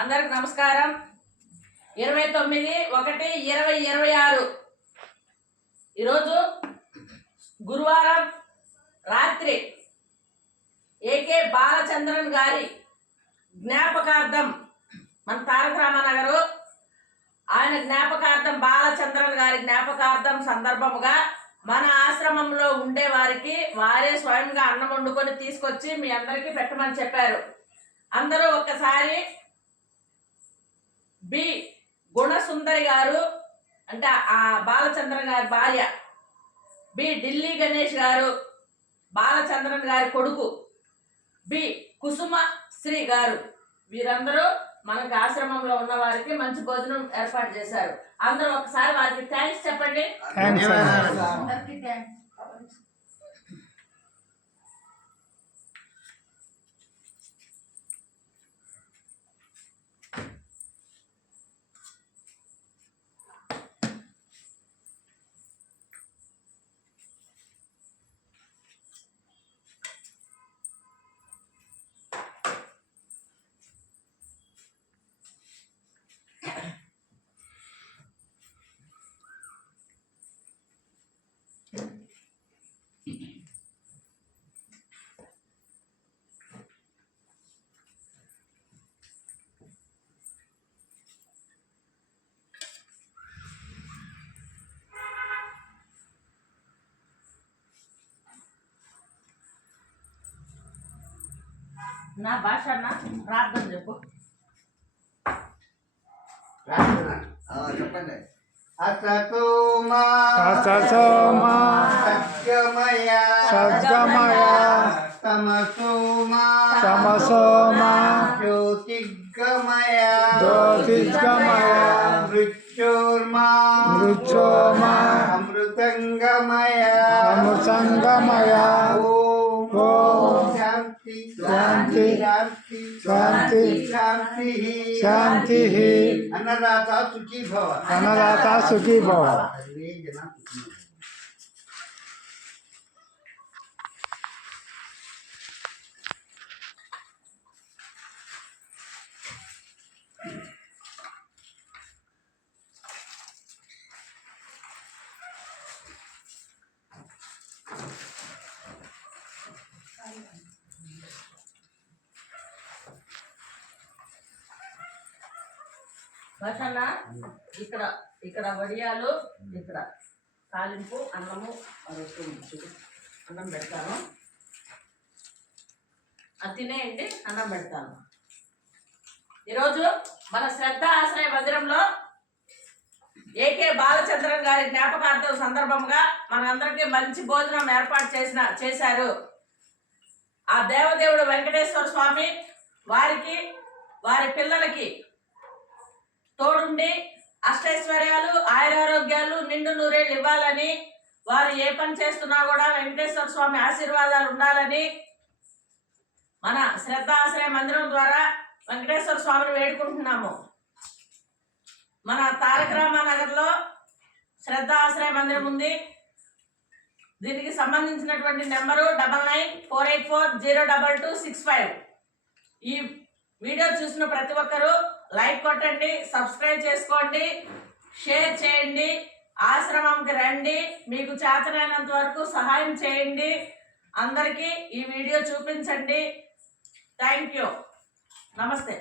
అందరికి నమస్కారం. 29/1/2026 ఈరోజు గురువారం రాత్రి ఏకే బాలచంద్రన్ గారి జ్ఞాపకార్థం మన తారక రామానగరు ఆయన జ్ఞాపకార్థం బాలచంద్రన్ గారి జ్ఞాపకార్థం సందర్భముగా మన ఆశ్రమంలో ఉండే వారికి వారే స్వయంగా అన్నం వండుకొని తీసుకొచ్చి మీ అందరికీ పెట్టమని చెప్పారు. అందరూ ఒక్కసారి బి గుణసుందరి గారు అంటే ఆ బాలచంద్రన్ గారి భార్య, బి ఢిల్లీ గణేష్ గారు బాలచంద్రన్ గారి కొడుకు, బి కుసుమ శ్రీ గారు వీరందరూ మనకి ఆశ్రమంలో ఉన్న వారికి మంచి భోజనం ఏర్పాటు చేశారు. అందరూ ఒకసారి వారికి థ్యాంక్స్ చెప్పండి. నా భాష ప్రార్థన చెప్పు. చెప్పండి. సద్గమయ తమసోమ జ్యోతిర్గమయ మృత్యోర్మా అమృతంగమయ శాంతి శాంతి శాంతి శాంతి. అన్నదాత సుఖీ భవ. భాషన్న ఇక్కడ ఇక్కడ వడియాలు, ఇక్కడ తాలింపు, అన్నము అన్నం పెడతాను. అది తినేయండి, అన్నం పెడతాను. ఈరోజు మన శ్రద్ధ ఆశ్రయ మందిరంలో ఏకే బాలచంద్రన్ గారి జ్ఞాపకార్థం సందర్భంగా మనందరికీ మంచి భోజనం ఏర్పాటు చేశారు. ఆ దేవదేవుడు వెంకటేశ్వర స్వామి వారికి వారి పిల్లలకి తోడుండి అష్టైశ్వర్యాలు ఆయురారోగ్యాలు నిండు నూరేళ్ళు ఇవ్వాలని, వారు ఏ పని చేస్తున్నా కూడా వెంకటేశ్వర స్వామి ఆశీర్వాదాలు ఉండాలని మన శ్రద్ధ ఆశ్రయ మందిరం ద్వారా వెంకటేశ్వర స్వామిని వేడుకుంటున్నాము. మన తారక రామానగర్లో శ్రద్ధ ఆశ్రయ మందిరం ఉంది. దీనికి సంబంధించినటువంటి నెంబరు 9948402265. ఈ వీడియో చూసిన ప్రతి ఒక్కరూ లైక్ కొట్టండి, సబ్స్క్రైబ్ చేసుకోండి, షేర్ చేయండి, ఆశ్రమంకి రండి, మీకు చేతనైనంత వరకు సహాయం చేయండి, అందరికీ ఈ వీడియో చూపించండి. Thank you. నమస్తే.